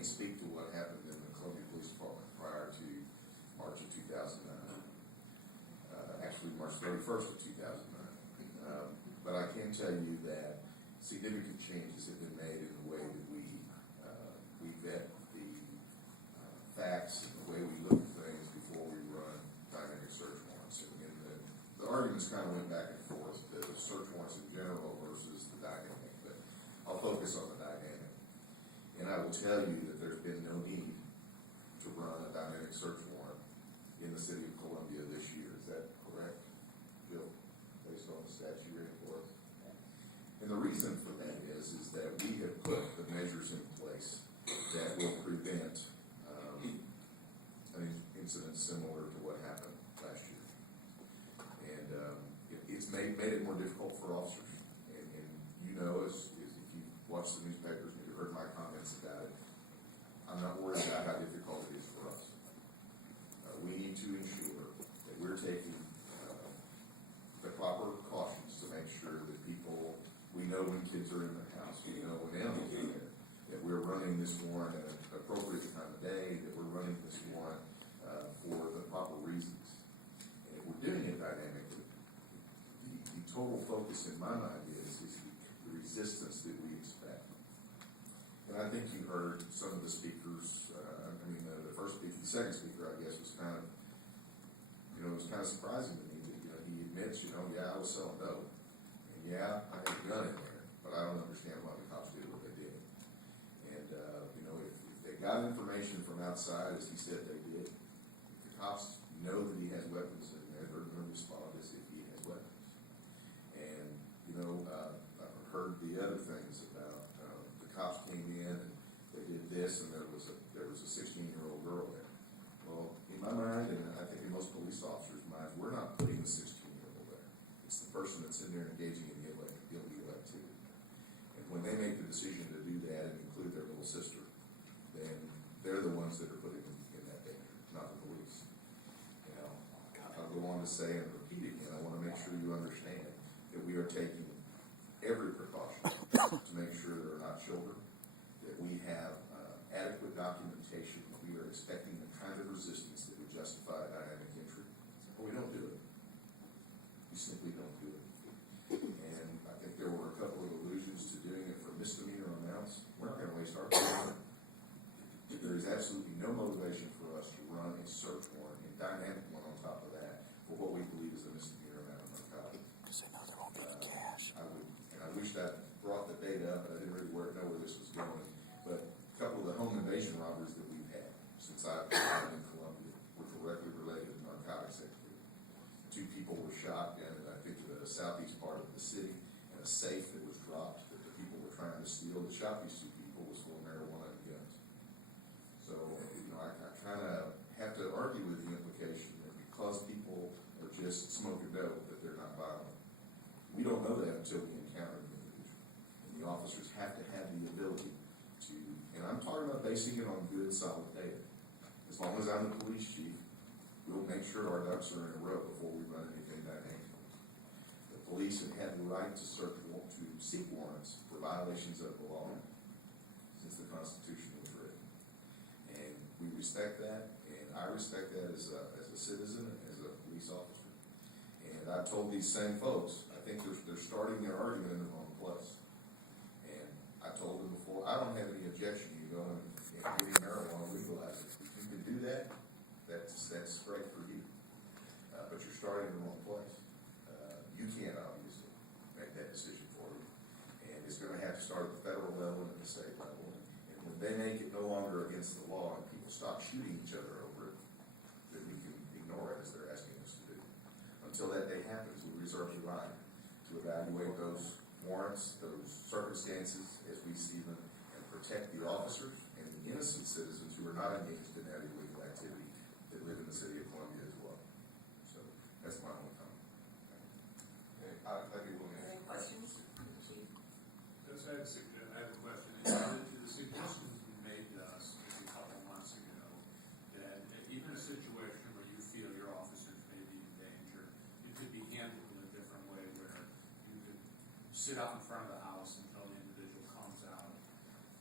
can't speak to what happened in the Columbia Police Department prior to March of 2009. Actually, March 31st of 2009. But I can tell you that significant changes have been made in the way that we vet the facts and the way we look at things before we run dynamic search warrants. And the arguments kind of went back and forth, the search warrants in general versus the dynamic, but I'll focus on the dynamic. And I will tell you that there's been no need to run a dynamic search warrant in the city of Columbia this year. Is that correct, Bill, based on the stats you read for us? And the reason for that is that we have put the measures in place that will prevent an incident similar to what happened last year. And it's made it more difficult for officers. And you know, as if you watch the newspapers and you heard my comments about it, I'm not worried about how difficult it is for us. We need to ensure that we're taking the proper cautions to make sure that we know when kids are in the house, we know when animals are there, that we're running this warrant at an appropriate time of day, that we're running this warrant for the proper reasons. And if we're doing it dynamically, the total focus in my mind is the resistance that we expect. And I think you heard some of the speakers, the first speaker, the second speaker, I guess, was kind of, it was kind of surprising to me that, he admits, yeah, I was selling dope. And yeah, I had a gun in there, but I don't understand why the cops did what they did. And, if they got information from outside, as he said they did, if the cops know that he has weapons in there, they're going to respond as if he has weapons. And, I've heard the other things about the cops came in and they did this, and there was a 16-year-old girl there. Well, in my mind, and I think in most police officers' minds, we're not putting the 16-year-old there. It's the person that's in there engaging in the illegal activity. And when they make the decision to do that and include their little sister, then they're the ones that are putting them in that danger, not the police. I'll go on to say and repeat again, I want to make sure you understand that we are taking every precaution to make sure there are not children, that we have adequate documentation, that we are expecting the kind of resistance that would justify dynamic entry, but we don't do it. We simply don't do it. And I think there were a couple of allusions to doing it for misdemeanor amounts. We're not going to waste our time. There is absolutely no motivation for us to run a search warrant, a dynamic one on top of that, for what we believe is a misdemeanor amount of narcotics. Because they know there won't be any cash. I wish I brought the data up, but I didn't really know where this was going. But a couple of the home invasion robberies that we've had since I've been in Columbia were directly related to narcotics activity. 2 people were shot in, I think, the southeast part of the city, and a safe that was dropped that the people were trying to steal. That shot these 2 people was full of marijuana and guns. So, I kind of have to argue with the implication that because people are just smoking dope, that they're not violent. We don't know that until we encounter the individual. And the officers have to have the ability to, and I'm talking about basing it on good, solid data. As long as I'm the police chief, we'll make sure our ducks are in a row before we run anything dynamic. The police have had the right to seek warrants for violations of the law since the Constitution was written. And we respect that, and I respect that as a citizen and as a police officer. And I've told these same folks, I think they're starting their argument in the wrong place. And I told them before, I don't have any objection to you going and getting marijuana legalized. If you can do that, that's great for you. But you're starting in the wrong place. You can't obviously make that decision for you. And it's going to have to start at the federal level and at the state level. And when they make it no longer against the law and people stop shooting each other over it, then we can ignore it as they're asking us to do. Until that day happens, we reserve the right to evaluate those warrants, those circumstances as we see them, and protect the officers and the innocent citizens who are not engaged in that illegal activity that live in the city of Columbia as well. So that's my whole comment. Okay, I'd be willing to answer questions. Just I have a question. The suggestions you made to us a couple months ago that even a situation where you feel your officers may be in danger, it could be handled in a different way where you could sit out in front of the house until the individual comes out,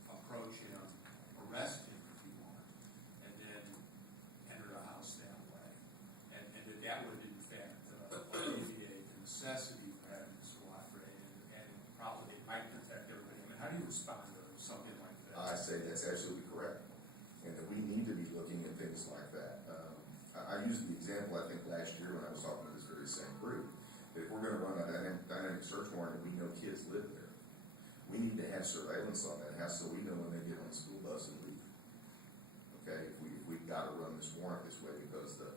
approach him, arrest him, a search warrant and we know kids live there. We need to have surveillance on that house so we know when they get on the school bus and leave. Okay, we've got to run this warrant this way because the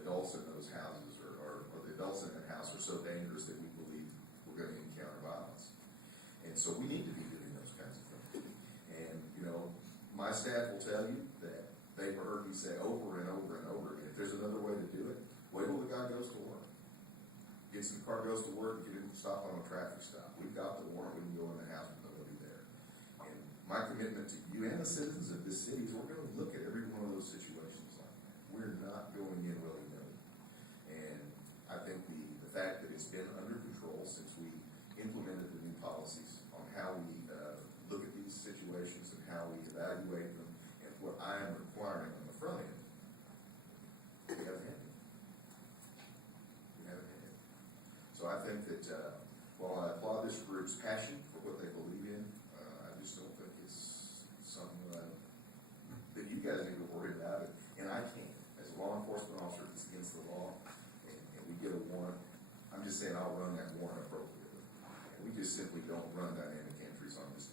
adults in those houses or the adults in that house are so dangerous that we believe we're going to encounter violence. And so we need to be doing those kinds of things. And, you know, my staff will tell you that they've heard me say over and over and over again, if there's another way to do it, wait till the guy goes to work. Gets in the car, goes to work, get him to stop on a traffic stop. We've got the warrant, we can go in the house with nobody there. And my commitment to you and the citizens of this city is we're going to look at every one of those situations like that. We're not going in willy-nilly. And I think the fact that it's been under control since we implemented the new policies on how we look at these situations and how we evaluate them and what I am requiring on the front end, we haven't had it. We haven't had it. So I think that while I applaud this group's passion for what they believe in, I just don't think it's something that you guys need to worry about. And I can't. As a law enforcement officer, if it's against the law and we get a warrant, I'm just saying I'll run that warrant appropriately. And we just simply don't run dynamic entries on this